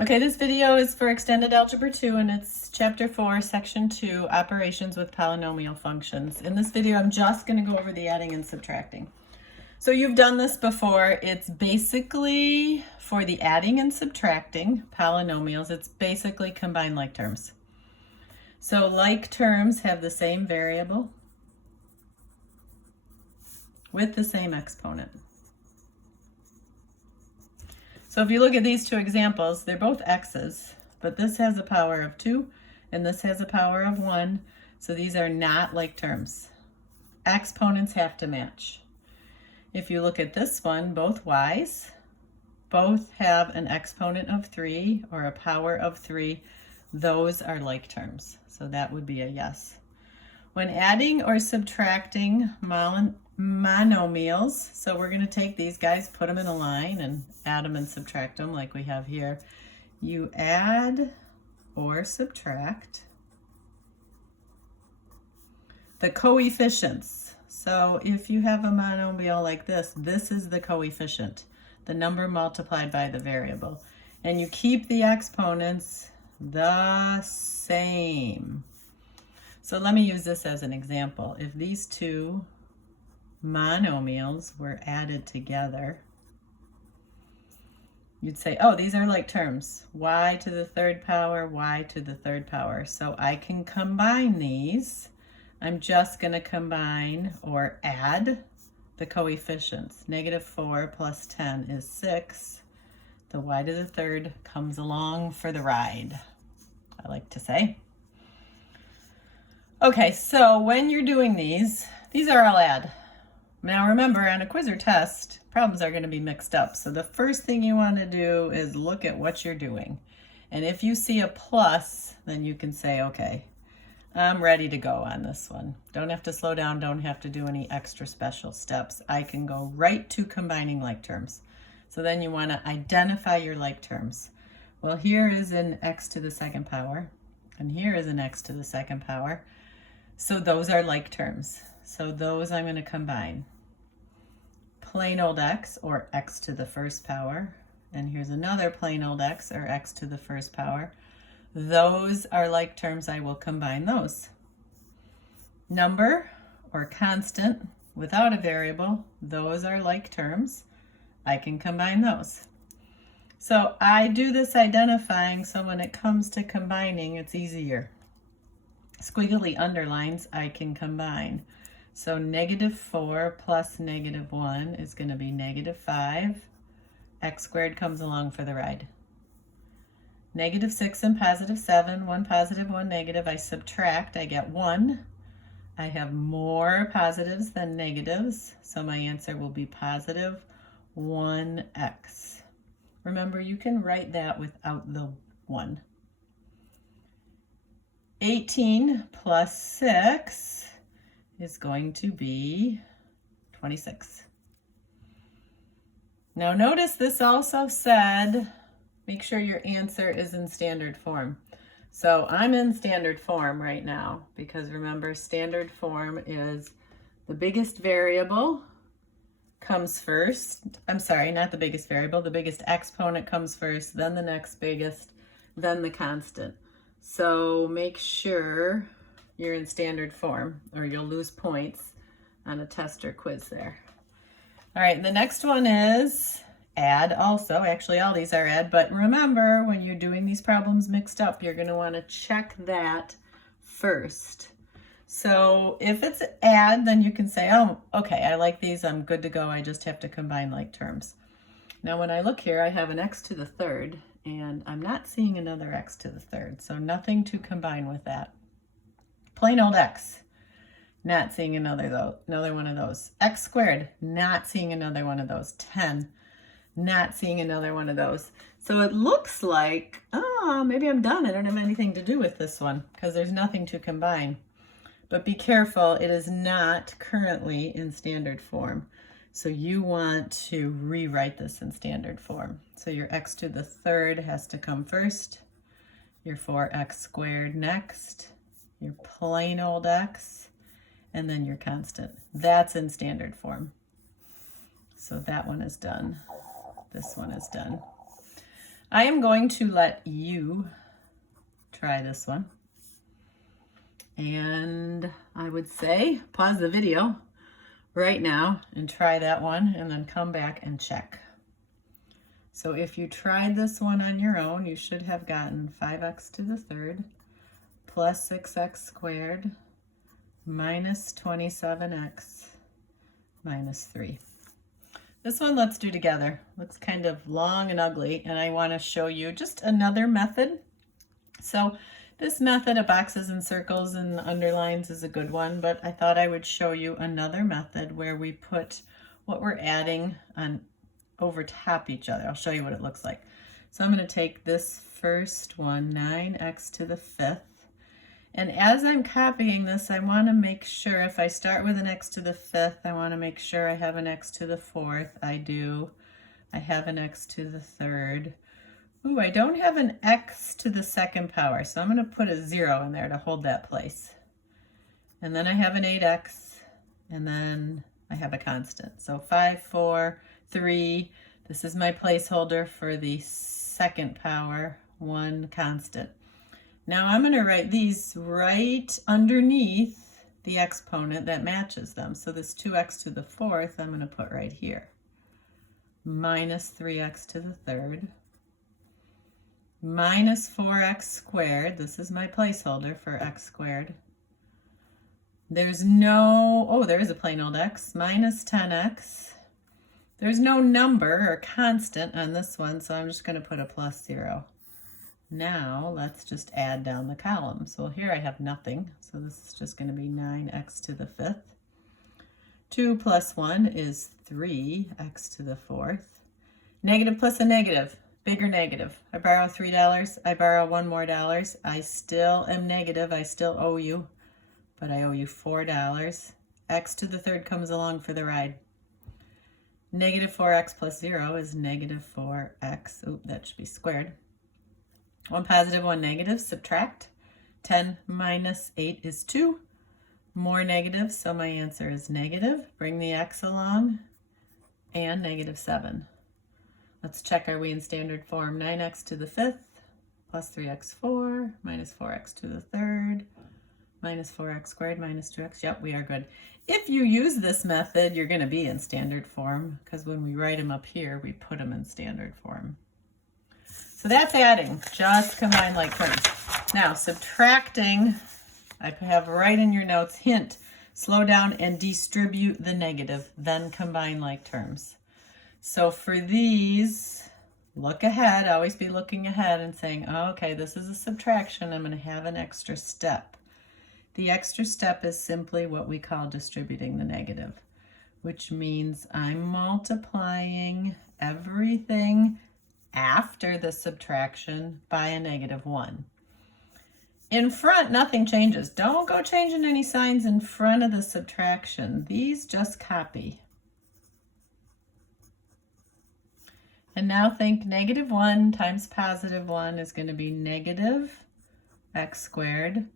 Okay, this video is for Extended Algebra 2 and it's Chapter 4, Section 2, Operations with Polynomial Functions. In this video, I'm just going to go over the adding and subtracting. So you've done this before. It's basically for the adding and subtracting polynomials. It's basically combine like terms. So like terms have the same variable with the same exponent. So if you look at these two examples, they're both x's, but this has a power of 2 and this has a power of 1. So these are not like terms. Exponents have to match. If you look at this one, both y's, both have an exponent of 3 or a power of 3. Those are like terms. So that would be a yes. When adding or subtracting monomials, so we're going to take these guys, put them in a line and add them and subtract them like we have here. You add or subtract the coefficients. So if you have a monomial like this, this is the coefficient, the number multiplied by the variable. And you keep the exponents the same. So let me use this as an example. If these two monomials were added together, you'd say, oh, these are like terms. Y to the third power, y to the third power. So I can combine these. I'm just going to combine or add the coefficients. -4 plus 10 is 6. The y to the third comes along for the ride, I like to say. Okay, so when you're doing these are all add. Now remember, on a quiz or test, problems are going to be mixed up. So the first thing you want to do is look at what you're doing. And if you see a plus, then you can say, okay, I'm ready to go on this one. Don't have to slow down, don't have to do any extra special steps. I can go right to combining like terms. So then you want to identify your like terms. Well, here is an x to the second power, and here is an x to the second power. So those are like terms. So those I'm going to combine. Plain old x, or x to the first power. And here's another plain old x, or x to the first power. Those are like terms. I will combine those. Number, or constant, without a variable. Those are like terms. I can combine those. So I do this identifying, so when it comes to combining, it's easier. Squiggly underlines I can combine. So -4 plus -1 is going to be -5. X squared comes along for the ride. -6 and +7, 1 positive, 1 negative. I subtract, I get 1. I have more positives than negatives, so my answer will be positive 1x. Remember, you can write that without the 1. 18 plus 6 is going to be 26. Now notice this also said, make sure your answer is in standard form. So I'm in standard form right now because remember, standard form is the biggest variable comes first. I'm sorry, not the biggest variable. The biggest exponent comes first, then the next biggest, then the constant. So make sure you're in standard form or you'll lose points on a test or quiz there. All right, the next one is add also. Actually, all these are add, but remember when you're doing these problems mixed up, you're going to want to check that first. So if it's add, then you can say, oh, okay, I like these, I'm good to go, I just have to combine like terms. Now when I look here, I have an x to the third, and I'm not seeing another x to the third, so nothing to combine with that. Plain old x, not seeing another one of those. X squared, not seeing another one of those. 10, not seeing another one of those. So it looks like, oh, maybe I'm done. I don't have anything to do with this one because there's nothing to combine. But be careful, it is not currently in standard form. So you want to rewrite this in standard form. So your x to the third has to come first, your 4x squared next, your plain old x, and then your constant. That's in standard form. So that one is done. This one is done. I am going to let you try this one. And I would say pause the video right now and try that one and then come back and check. So if you tried this one on your own, you should have gotten 5x to the third plus 6x squared minus 27x minus 3. This one let's do together. Looks kind of long and ugly, and I want to show you just another method. So this method of boxes and circles and underlines is a good one, but I thought I would show you another method where we put what we're adding on over top each other. I'll show you what it looks like. So I'm going to take this first one, 9x to the fifth, and as I'm copying this, I want to make sure if I start with an x to the fifth, I want to make sure I have an x to the fourth. I do. I have an x to the third. Ooh, I don't have an x to the second power, so I'm going to put a 0 in there to hold that place. And then I have an 8x, and then I have a constant. So 5, 4, 3. This is my placeholder for the second power, 1 constant. Now I'm going to write these right underneath the exponent that matches them. So this 2x to the fourth, I'm going to put right here. Minus 3x to the third. Minus 4x squared, this is my placeholder for x squared. There's no, oh, there's a plain old x, minus 10x. There's no number or constant on this one, so I'm just going to put a plus 0. Now let's just add down the column. So here I have nothing, so this is just going to be 9x to the fifth. 2 plus 1 is 3x to the fourth. Negative plus a negative. Bigger negative. I borrow $3, I borrow $1 more. I still am negative, I still owe you, but I owe you $4. X to the third comes along for the ride. Negative 4x plus 0 is negative 4x. Oop, that should be squared. 1 positive, 1 negative, subtract. 10 minus 8 is 2. More negatives, so my answer is negative. Bring the x along, and negative 7. Let's check, are we in standard form? 9x to the fifth plus 3x4 minus 4x to the third minus 4x squared minus 2x. Yep, we are good. If you use this method, you're going to be in standard form because when we write them up here, we put them in standard form. So that's adding, just combine like terms. Now subtracting, I have right in your notes, hint, slow down and distribute the negative, then combine like terms. So for these, look ahead, always be looking ahead and saying, oh, okay, this is a subtraction, I'm going to have an extra step. The extra step is simply what we call distributing the negative, which means I'm multiplying everything after the subtraction by a negative 1. In front, nothing changes. Don't go changing any signs in front of the subtraction. These just copy. And now think negative 1 times positive 1 is going to be negative x squared.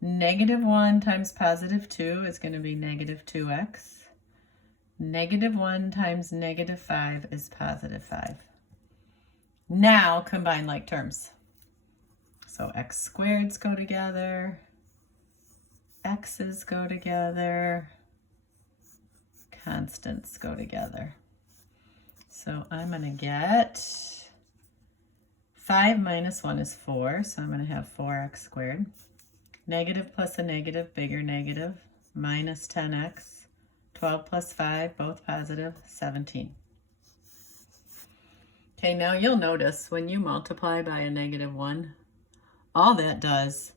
Negative 1 times positive 2 is going to be negative 2x. Negative 1 times negative 5 is positive 5. Now combine like terms. So x squareds go together, x's go together, constants go together. So I'm going to get 5 minus 1 is 4, so I'm going to have 4x squared. Negative plus a negative, bigger negative, minus 10x. 12 plus 5, both positive, 17. Okay, now you'll notice when you multiply by a negative 1, all that does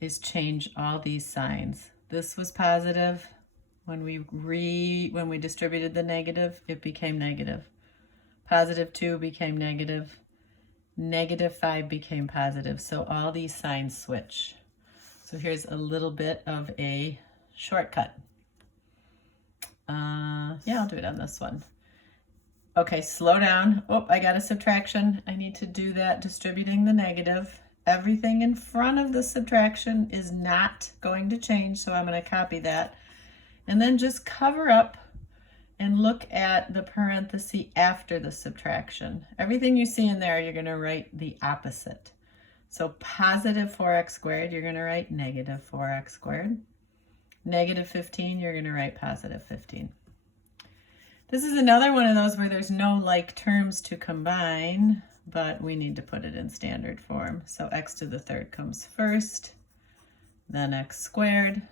is change all these signs. This was positive. When we distributed the negative, it became negative. Positive 2 became negative. Negative 5 became positive. So all these signs switch. So here's a little bit of a shortcut. Yeah, I'll do it on this one. Okay, slow down. Oh, I got a subtraction. I need to do that distributing the negative. Everything in front of the subtraction is not going to change, so I'm going to copy that. And then just cover up and look at the parenthesis after the subtraction. Everything you see in there, you're going to write the opposite. So positive 4x squared, you're going to write negative 4x squared. Negative 15, you're going to write positive 15. This is another one of those where there's no like terms to combine, but we need to put it in standard form. So x to the third comes first, then x squared,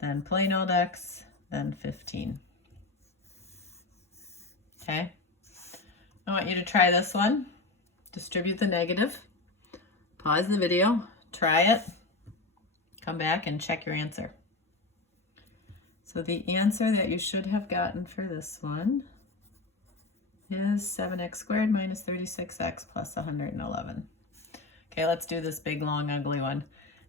then plain old x, then 15. Okay, I want you to try this one. Distribute the negative. Pause the video, try it, come back and check your answer. So the answer that you should have gotten for this one is 7x squared minus 36x plus 111. Okay, let's do this big, long, ugly one.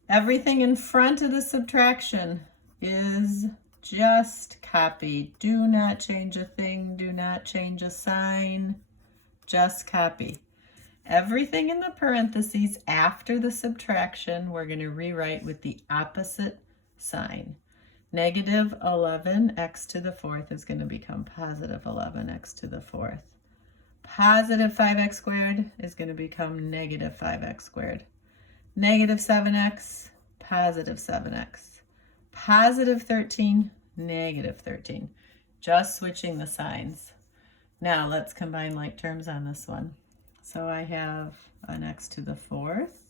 Everything in front of the subtraction is just copy. Do not change a thing, do not change a sign, just copy. Everything in the parentheses after the subtraction, we're going to rewrite with the opposite sign. Negative 11x to the fourth is going to become positive 11x to the fourth. Positive 5x squared is going to become negative 5x squared. Negative 7x, positive 7x. Positive 13, negative 13. Just switching the signs. Now let's combine like terms on this one. So I have an x to the fourth.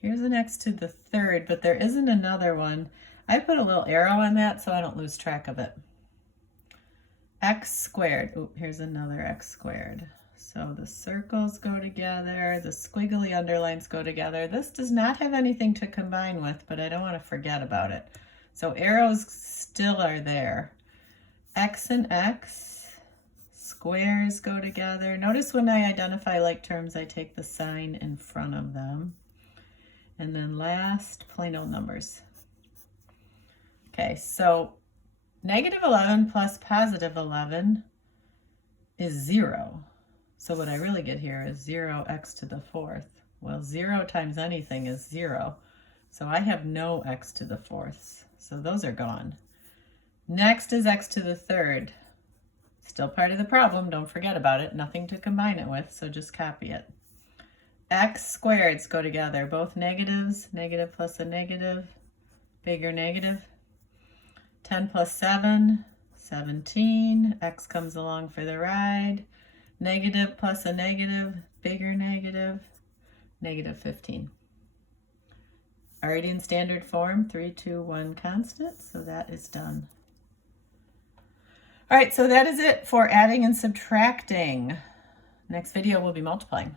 Here's an x to the third, but there isn't another one. I put a little arrow on that so I don't lose track of it. X squared. Oh, here's another x squared. So the circles go together, the squiggly underlines go together. This does not have anything to combine with, but I don't want to forget about it. So arrows still are there. X and x. Squares go together. Notice when I identify like terms, I take the sign in front of them. And then last, plain old numbers. Okay, so negative 11 plus positive 11 is 0. So what I really get here is 0x to the fourth. Well, 0 times anything is 0. So I have no x to the fourths. So those are gone. Next is x to the third. Still part of the problem, don't forget about it. Nothing to combine it with, so just copy it. X squareds go together, both negatives, negative plus a negative, bigger negative. 10 plus 7, 17, x comes along for the ride. Negative plus a negative, bigger negative, negative 15. Already in standard form, 3, 2, 1 constant, so that is done. All right, so that is it for adding and subtracting. Next video will be multiplying.